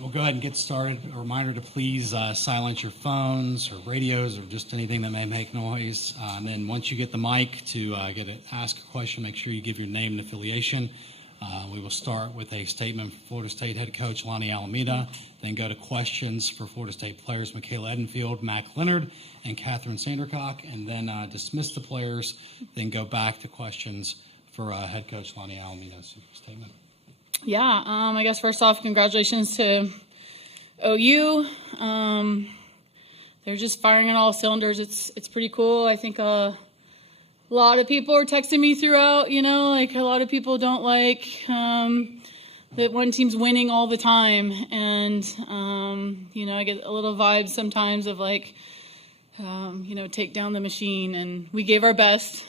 We'll go ahead and get started. A reminder to please silence your phones or radios or just anything that may make noise. And then once you get the mic to ask a question, make sure you give your name and affiliation. We will start with a statement from Florida State head coach Lonnie Alameda, then go to questions for Florida State players Michaela Edenfield, Mac Leonard, and Catherine Sandercock, and then dismiss the players, then go back to questions for head coach Lonnie Alameda's statement. Yeah, I guess first off, congratulations to OU. They're just firing on all cylinders. It's pretty cool. I think a lot of people are texting me throughout, like a lot of people don't like that one team's winning all the time. And, I get a little vibe sometimes of like, take down the machine. And we gave our best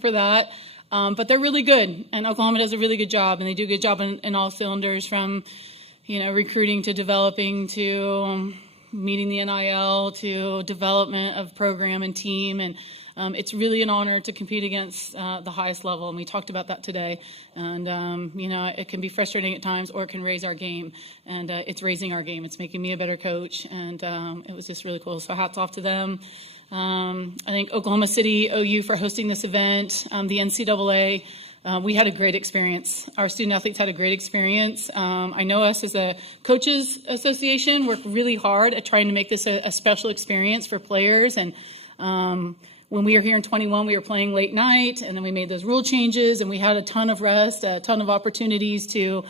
for that. But they're really good, and Oklahoma does a really good job, and they do a good job in all cylinders, from, recruiting to developing to meeting the NIL to development of program and team. And it's really an honor to compete against the highest level, and we talked about that today. And, it can be frustrating at times, or it can raise our game, and it's raising our game. It's making me a better coach, and it was just really cool. So hats off to them. I think Oklahoma City, OU for hosting this event, the NCAA, we had a great experience. Our student athletes had a great experience. I know us as a coaches association work really hard at trying to make this a special experience for players. And when we were here in 21, we were playing late night, and then we made those rule changes, and we had a ton of rest, a ton of opportunities to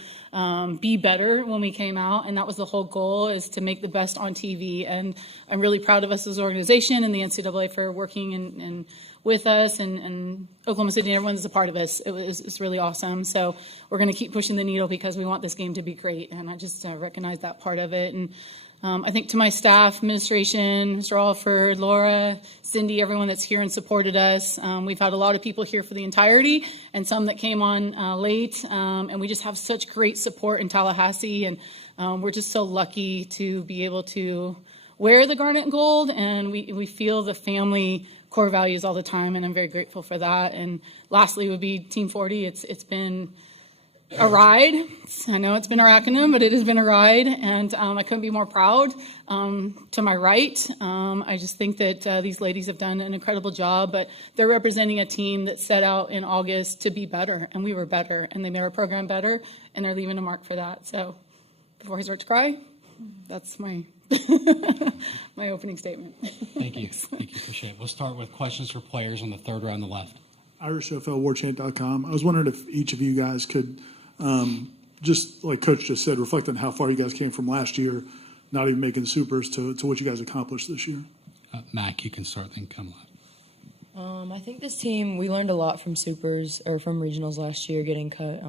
be better when we came out, and that was the whole goal, is to make the best on TV. And I'm really proud of us as an organization and the NCAA for working and with us, and Oklahoma City and everyone that's a part of us. It's really awesome. So we're going to keep pushing the needle because we want this game to be great, and I just recognize that part of it. And I think to my staff, administration, Mr. Alford, Laura, Cindy, everyone that's here and supported us. We've had a lot of people here for the entirety, and some that came on late. And we just have such great support in Tallahassee, and we're just so lucky to be able to wear the garnet and gold, and we feel the family core values all the time, and I'm very grateful for that. And lastly would be Team 40. It's been a ride. I know it's been our acronym, but it has been a ride, and I couldn't be more proud. To my right, I just think that these ladies have done an incredible job, but they're representing a team that set out in August to be better, and we were better, and they made our program better, and they're leaving a mark for that. So before I start to cry, that's my my opening statement. Thank you. Appreciate it. We'll start with questions for players on the third row on the left. IrishFLWarchant.com. I was wondering if each of you guys could, just like Coach just said, reflect on how far you guys came from last year, not even making the supers, to what you guys accomplished this year. Mac, you can start, then come left. I think this team, we learned a lot from supers, or from regionals last year, getting cut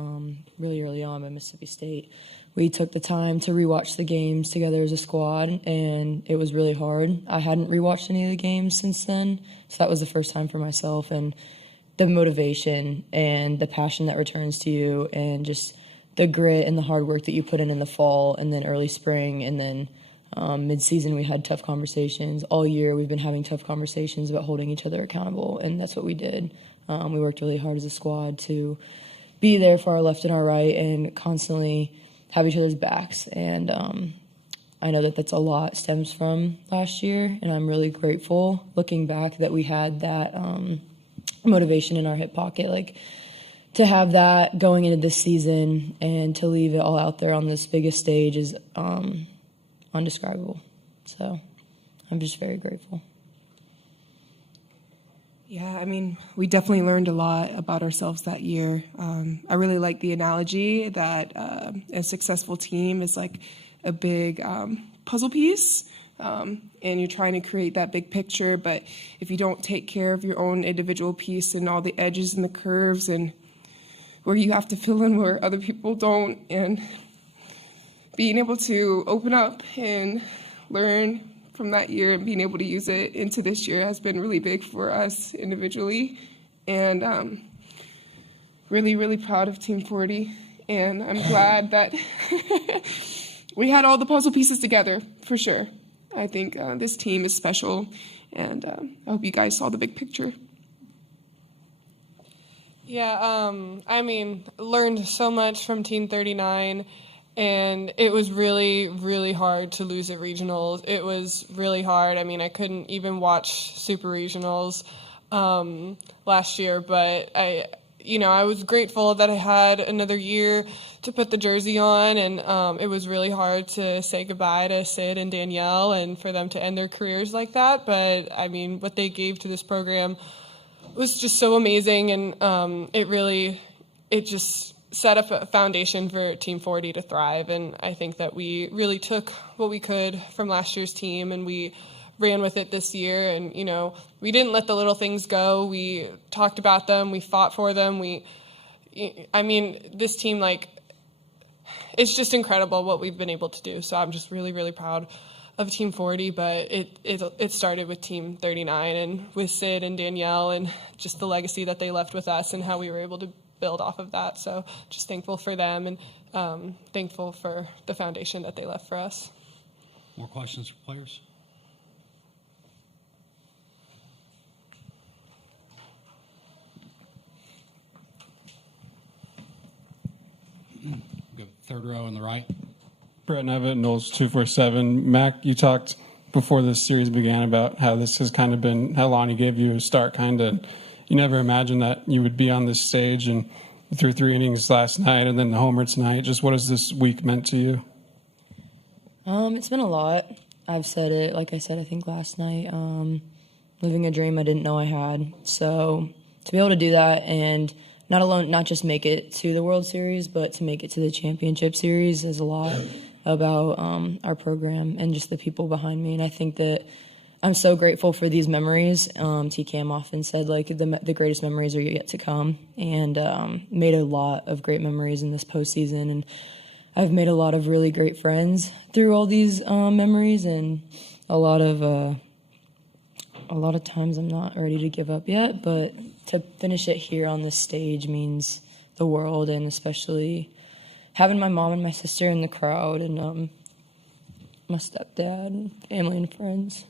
really early on by Mississippi State. We took the time to rewatch the games together as a squad, and it was really hard. I hadn't rewatched any of the games since then, so that was the first time for myself. And the motivation and the passion that returns to you, and just the grit and the hard work that you put in the fall, and then early spring, and then mid-season we had tough conversations. All year we've been having tough conversations about holding each other accountable, and that's what we did. We worked really hard as a squad to be there for our left and our right, and constantly have each other's backs. And I know that that's a lot stems from last year, and I'm really grateful looking back that we had that motivation in our hip pocket, like to have that going into this season, and to leave it all out there on this biggest stage is undescribable. So I'm just very grateful. Yeah, I mean, we definitely learned a lot about ourselves that year. I really like the analogy that a successful team is like a big puzzle piece, and you're trying to create that big picture, but if you don't take care of your own individual piece and all the edges and the curves and where you have to fill in where other people don't, and being able to open up and learn from that year and being able to use it into this year has been really big for us individually. And really, really proud of Team 40. And I'm glad that we had all the puzzle pieces together, for sure. I think this team is special, and I hope you guys saw the big picture. Yeah, I mean, learned so much from Team 39. And it was really, really hard to lose at regionals. It was really hard. I mean, I couldn't even watch super regionals last year, but I was grateful that I had another year to put the jersey on, and it was really hard to say goodbye to Sid and Danielle and for them to end their careers like that. But I mean, what they gave to this program was just so amazing, and it just set up a foundation for Team 40 to thrive. And I think that we really took what we could from last year's team and we ran with it this year. And, we didn't let the little things go. We talked about them. We fought for them. This team, it's just incredible what we've been able to do. So I'm just really, really proud of Team 40, but it started with Team 39 and with Sid and Danielle and just the legacy that they left with us and how we were able to build off of that. So just thankful for them and thankful for the foundation that they left for us. More questions for players? Go third row on the right. Brett Nevitt, Knowles 247. Mac, you talked before this series began about how this has kind of been how Lonnie gave you a start, kind of. You never imagined that you would be on this stage and through 3 innings last night and then the homer tonight. Just what has this week meant to you? It's been a lot. I've said it, like I said, I think last night, living a dream I didn't know I had. So to be able to do that and not just make it to the World Series, but to make it to the championship series is a lot about our program and just the people behind me. And I think that I'm so grateful for these memories. T-Cam often said, the greatest memories are yet to come, and made a lot of great memories in this postseason. And I've made a lot of really great friends through all these memories, and a lot of times I'm not ready to give up yet, but to finish it here on this stage means the world, and especially having my mom and my sister in the crowd, and my stepdad, and family and friends.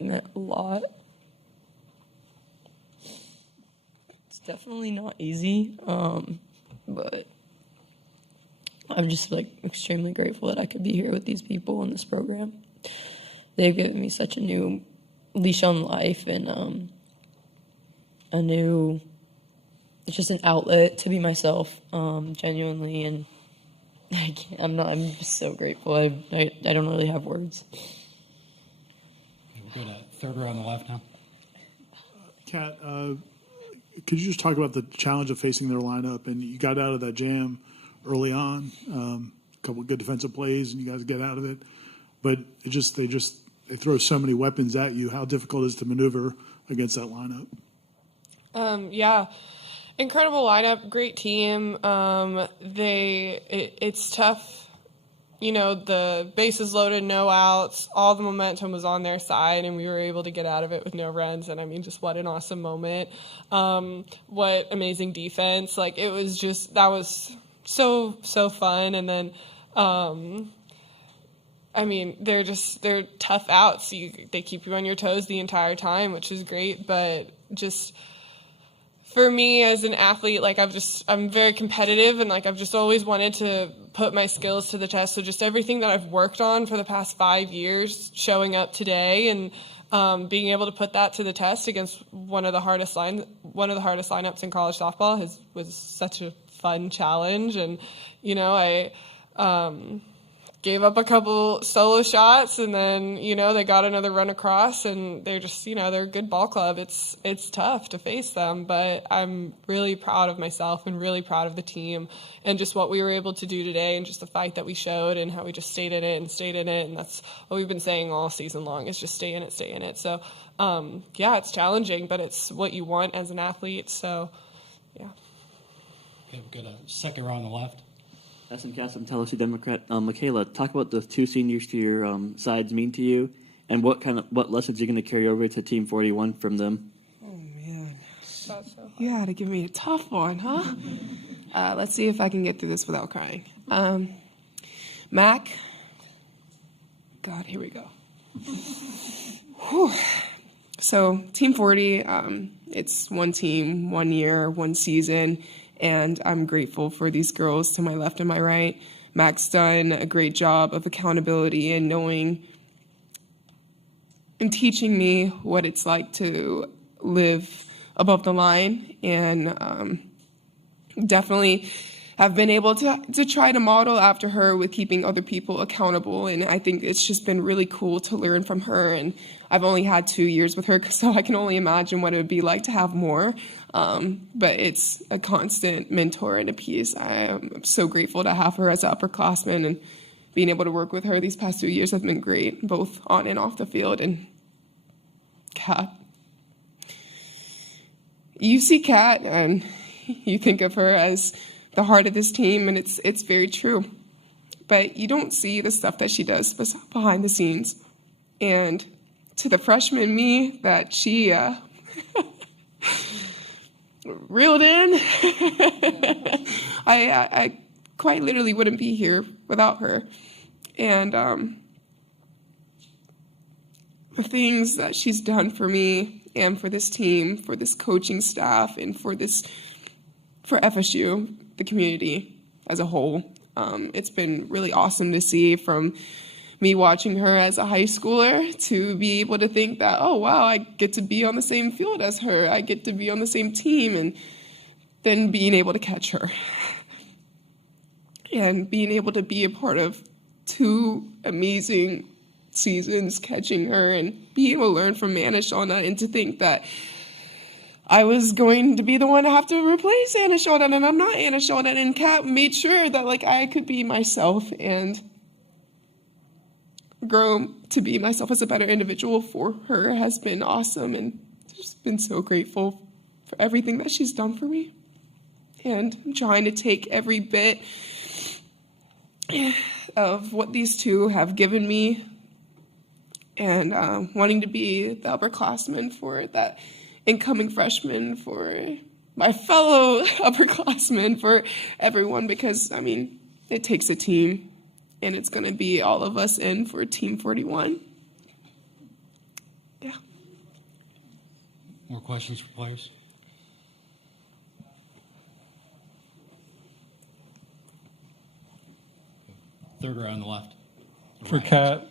Meant a lot. It's definitely not easy, but I'm just extremely grateful that I could be here with these people in this program. They've given me such a new leash on life and it's just an outlet to be myself, genuinely, and I'm just so grateful. I don't really have words. We'll go to third row on the left now. Kat, could you just talk about the challenge of facing their lineup? And you got out of that jam early on, a couple of good defensive plays, and you guys get out of it. But they throw so many weapons at you. How difficult is it to maneuver against that lineup? Yeah, incredible lineup, great team. It's tough. The bases loaded, no outs, all the momentum was on their side, and we were able to get out of it with no runs. And just what an awesome moment. What amazing defense. That was so fun. And then, they're tough outs. They keep you on your toes the entire time, which is great. But just for me as an athlete, I'm very competitive, and I've just always wanted to put my skills to the test. So just everything that I've worked on for the past 5 years, showing up today and being able to put that to the test against one of the hardest lineups in college softball was such a fun challenge. And I gave up a couple solo shots, and then they got another run across, and they're just they're a good ball club. It's tough to face them, but I'm really proud of myself and really proud of the team and just what we were able to do today, and just the fight that we showed and how we just stayed in it. And that's what we've been saying all season long, is just stay in it. So it's challenging, but it's what you want as an athlete. So yeah. Okay, we'll go to second row on the left. SM Cass, I'm Tallahassee Democrat. Michaela, talk about the 2 seniors to your sides mean to you, and what lessons you're going to carry over to Team 41 from them. Oh man, you had to give me a tough one, huh? Let's see if I can get through this without crying. Mac. God, here we go. Whew. So Team 40, it's one team, 1 year, 1 season. And I'm grateful for these girls to my left and my right. Mac's done a great job of accountability and knowing and teaching me what it's like to live above the line, and definitely have been able to try to model after her with keeping other people accountable. And I think it's just been really cool to learn from her. And I've only had 2 years with her, so I can only imagine what it would be like to have more. But it's a constant mentor and a piece. I am so grateful to have her as an upperclassman, and being able to work with her these past 2 years have been great, both on and off the field. And Kat, you see Kat and you think of her as the heart of this team, and it's very true. But you don't see the stuff that she does behind the scenes. And to the freshman me that she reeled in, I quite literally wouldn't be here without her. And the things that she's done for me and for this team, for this coaching staff, and for FSU, the community as a whole. It's been really awesome to see, from me watching her as a high schooler to be able to think that, oh, wow, I get to be on the same field as her. I get to be on the same team, and then being able to catch her and being able to be a part of 2 amazing seasons catching her, and being able to learn from Anna Shauna, and to think that I was going to be the one to have to replace Anna Shauna, and I'm not Anna Shauna. And Kat made sure that I could be myself and grow to be myself as a better individual for her has been awesome, and just been so grateful for everything that she's done for me. And I'm trying to take every bit of what these 2 have given me, and wanting to be the upperclassman for that incoming freshman, for my fellow upperclassmen, for everyone, because, it takes a team, and it's going to be all of us in for Team 41. Yeah. More questions for players? Third row on the left. For Kat,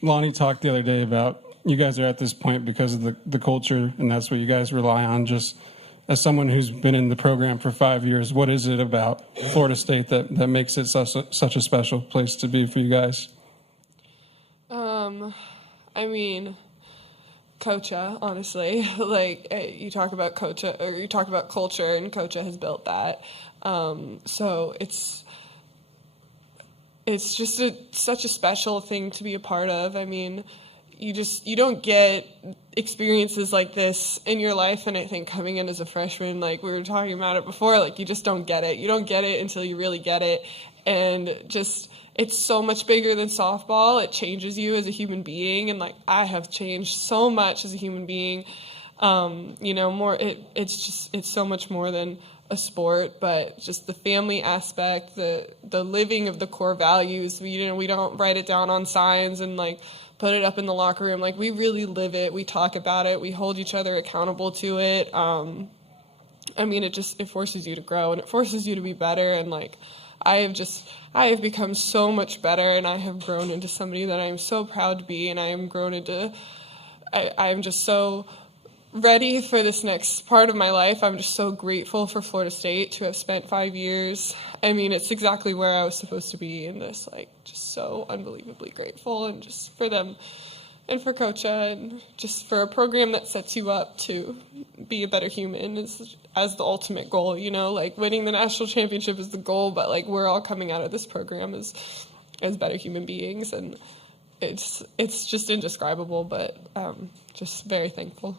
Lonnie talked the other day about you guys are at this point because of the culture, and that's what you guys rely on. Just as someone who's been in the program for 5 years, what is it about Florida State that makes it such a special place to be for you guys? Coacha, honestly. You talk about Coacha, or you talk about culture, and Coacha has built that. So it's just such a special thing to be a part of. You don't get experiences like this in your life, and I think coming in as a freshman, like we were talking about it before, you just don't get it. You don't get it until you really get it, and it's so much bigger than softball. It changes you as a human being, and I have changed so much as a human being. It's so much more than a sport, but just the family aspect, the living of the core values. We don't write it down on signs and put it up in the locker room. We really live it. We talk about it. We hold each other accountable to it. It forces you to grow, and it forces you to be better. And I have become so much better, and I have grown into somebody that I am so proud to be, and I am just so ready for this next part of my life. I'm just so grateful for Florida State to have spent 5 years. It's exactly where I was supposed to be in this, just so unbelievably grateful, and just for them and for Coacha, and just for a program that sets you up to be a better human as the ultimate goal. Winning the national championship is the goal, but we're all coming out of this program as better human beings, and it's just indescribable, but just very thankful.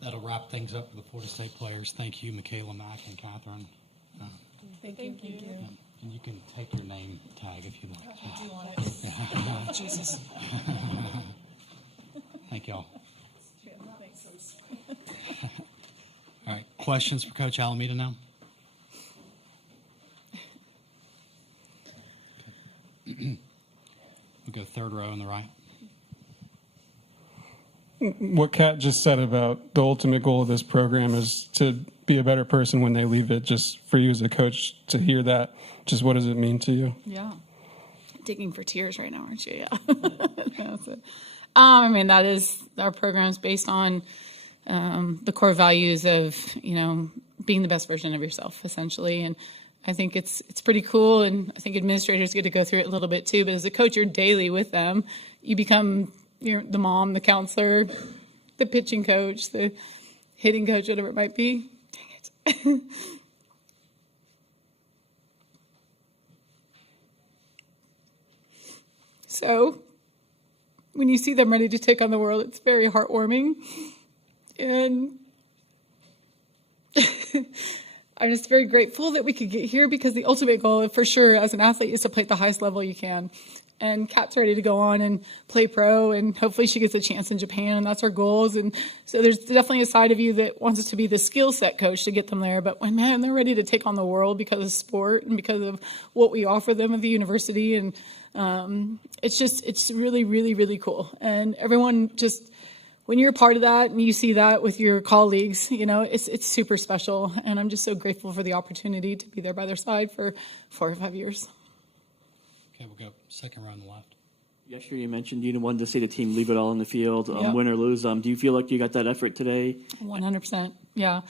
That'll wrap things up for the Florida State players. Thank you, Michaela, Mac, and Catherine. Thank you. And you can take your name tag if you'd like. I do want it. Yeah. Jesus. Thank y'all. All right, questions for Coach Alameda now? We'll go third row on the right. What Kat just said about the ultimate goal of this program is to be a better person when they leave it. Just for you as a coach to hear that, just what does it mean to you? Yeah. Digging for tears right now, aren't you? Yeah. That's it. I mean, that is, our program's based on the core values of, being the best version of yourself, essentially. And I think it's pretty cool. And I think administrators get to go through it a little bit too. But as a coach, you're daily with them. You become the mom, the counselor, the pitching coach, the hitting coach, whatever it might be. Dang it. So when you see them ready to take on the world, it's very heartwarming. And I'm just very grateful that we could get here, because the ultimate goal, for sure, as an athlete, is to play at the highest level you can. And Kat's ready to go on and play pro, and hopefully she gets a chance in Japan, and that's our goals. And so there's definitely a side of you that wants us to be the skill set coach to get them there. But when they're ready to take on the world because of sport and because of what we offer them at the university, and it's really, really, really cool. And everyone just, when you're a part of that and you see that with your colleagues, it's super special. And I'm just so grateful for the opportunity to be there by their side for 4 or 5 years. Okay, we'll go second row on the left. Yesterday you mentioned you wanted to see the team leave it all in the field, Yep. win or lose. Do you feel like you got that effort today? 100%. Yeah.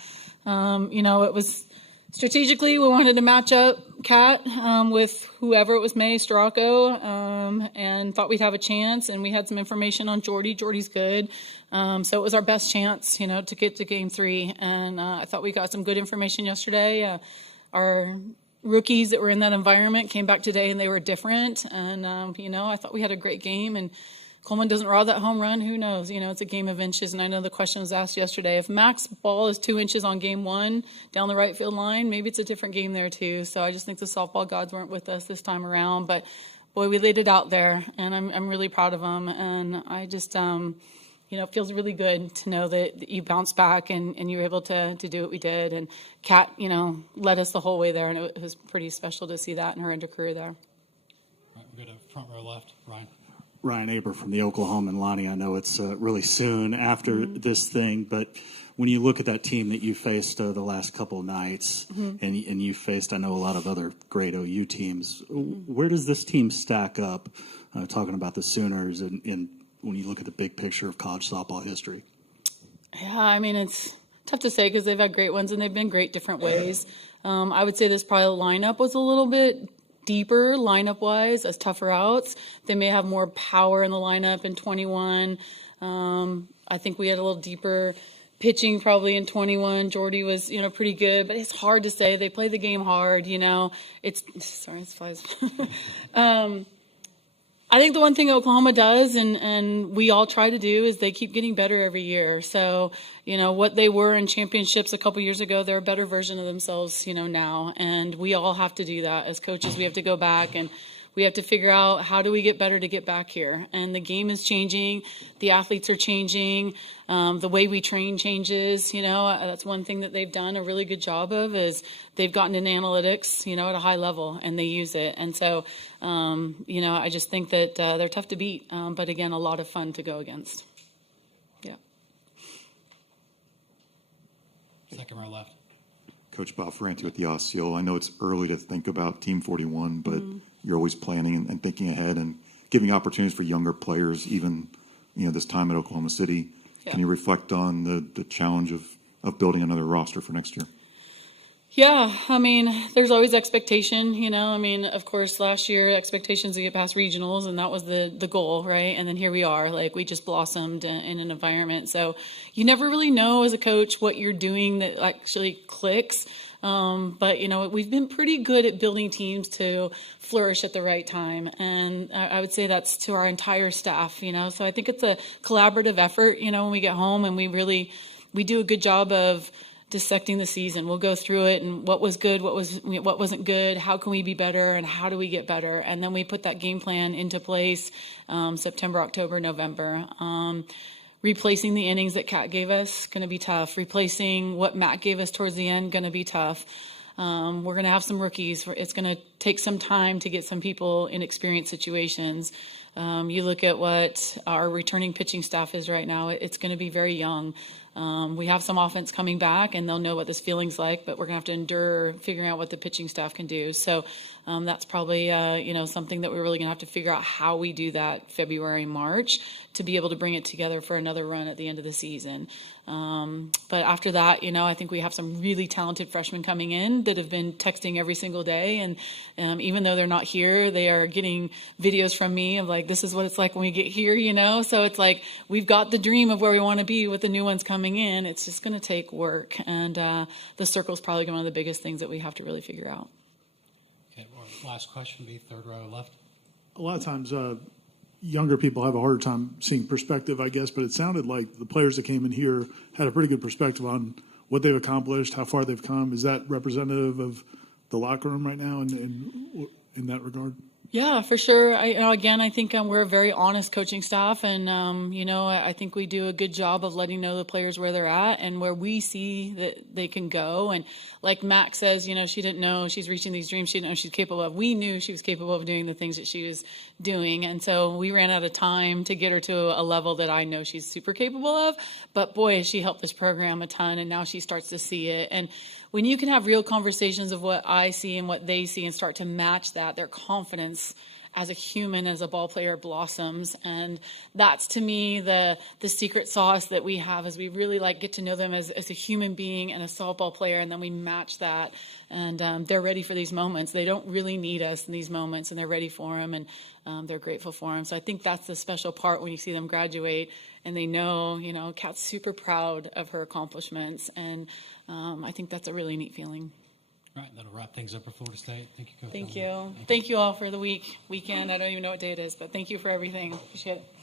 It was strategically, we wanted to match up Kat with whoever it was, May, Stracco, and thought we'd have a chance. And we had some information on Jordy. Jordy's good. So it was our best chance, to get to game 3. And I thought we got some good information yesterday. Our rookies that were in that environment came back today and they were different. And, I thought we had a great game. And Coleman doesn't raw that home run, who knows? It's a game of inches. And I know the question was asked yesterday, if Mac's ball is 2 inches on game 1 down the right field line, maybe it's a different game there too. So I just think the softball gods weren't with us this time around. But boy, we laid it out there, and I'm really proud of them. And I just, it feels really good to know that you bounced back and you were able to do what we did. And Kat, led us the whole way there, and it was pretty special to see that in her career there. All right, we'll go to front row left. Ryan. Ryan Aber from the Oklahoma, and Lonnie, I know it's really soon after this thing, but when you look at that team that you faced the last couple of nights, and you faced, I know, a lot of other great OU teams, where does this team stack up, talking about the Sooners, and when you look at the big picture of college softball history? Yeah, I mean, it's tough to say because they've had great ones and they've been great different ways. I would say this probably lineup was a little bit deeper lineup-wise as tougher outs. They may have more power in the lineup in 21. I think we had a little deeper pitching probably in 21. Jordy was, pretty good, but it's hard to say. They play the game hard, It's flies. I think the one thing Oklahoma does, and we all try to do, is they keep getting better every year. So, what they were in championships a couple years ago, they're a better version of themselves, now. And we all have to do that. As coaches, we have to go back and we have to figure out, how do we get better to get back here? And the game is changing. The athletes are changing. The way we train changes. That's one thing that they've done a really good job of, is they've gotten into analytics, at a high level, and they use it. And so, I just think that they're tough to beat. But again, a lot of fun to go against. Yeah. Second row left. Coach Bob Ferranti with the Osceola. I know it's early to think about Team 41, but you're always planning and thinking ahead and giving opportunities for younger players, even this time at Oklahoma City. Yeah. Can you reflect on the challenge of building another roster for next year? Yeah, I mean, there's always expectation, of course, last year expectations to get past regionals, and that was the goal, right? And then here we are, we just blossomed in an environment. So you never really know as a coach what you're doing that actually clicks. But, we've been pretty good at building teams to flourish at the right time. And I would say that's to our entire staff, So I think it's a collaborative effort, when we get home, and we do a good job of dissecting the season. We'll go through it and what was good, what wasn't good, how can we be better, and how do we get better? And then we put that game plan into place September, October, November. Replacing the innings that Kat gave us, going to be tough. Replacing what Matt gave us towards the end, going to be tough. We're going to have some rookies. It's going to take some time to get some people in experienced situations. You look at what our returning pitching staff is right now, it's going to be very young. We have some offense coming back, and they'll know what this feeling's like, but we're going to have to endure figuring out what the pitching staff can do. So that's probably, something that we're really going to have to figure out how we do that February, March to be able to bring it together for another run at the end of the season. But after that, I think we have some really talented freshmen coming in that have been texting every single day. And even though they're not here, they are getting videos from me of like, this is what it's like when we get here, So it's like, we've got the dream of where we want to be with the new ones coming in. It's just going to take work. And the circle is probably one of the biggest things that we have to really figure out. Okay, last question, be third row left. A lot of times, younger people have a harder time seeing perspective, I guess, but it sounded like the players that came in here had a pretty good perspective on what they've accomplished, how far they've come. Is that representative of the locker room right now in that regard? Yeah, for sure. I think we're a very honest coaching staff, and I think we do a good job of letting know the players where they're at and where we see that they can go. And like Mac says, she didn't know she's reaching these dreams she didn't know she's capable of. We knew she was capable of doing the things that she was doing, and so we ran out of time to get her to a level that I know she's super capable of. But boy, she helped this program a ton, and now she starts to see it. And when you can have real conversations of what I see and what they see and start to match that, their confidence as a human, as a ball player blossoms. And that's, to me, the secret sauce that we have, is we really get to know them as a human being and a softball player, and then we match that. And they're ready for these moments. They don't really need us in these moments, and they're ready for them, and they're grateful for them. So I think that's the special part when you see them graduate and they know, Kat's super proud of her accomplishments. And I think that's a really neat feeling. All right, that'll wrap things up for Florida State. Thank you, Coach. Thank you. Thank you all for the weekend. I don't even know what day it is, but thank you for everything. Appreciate it.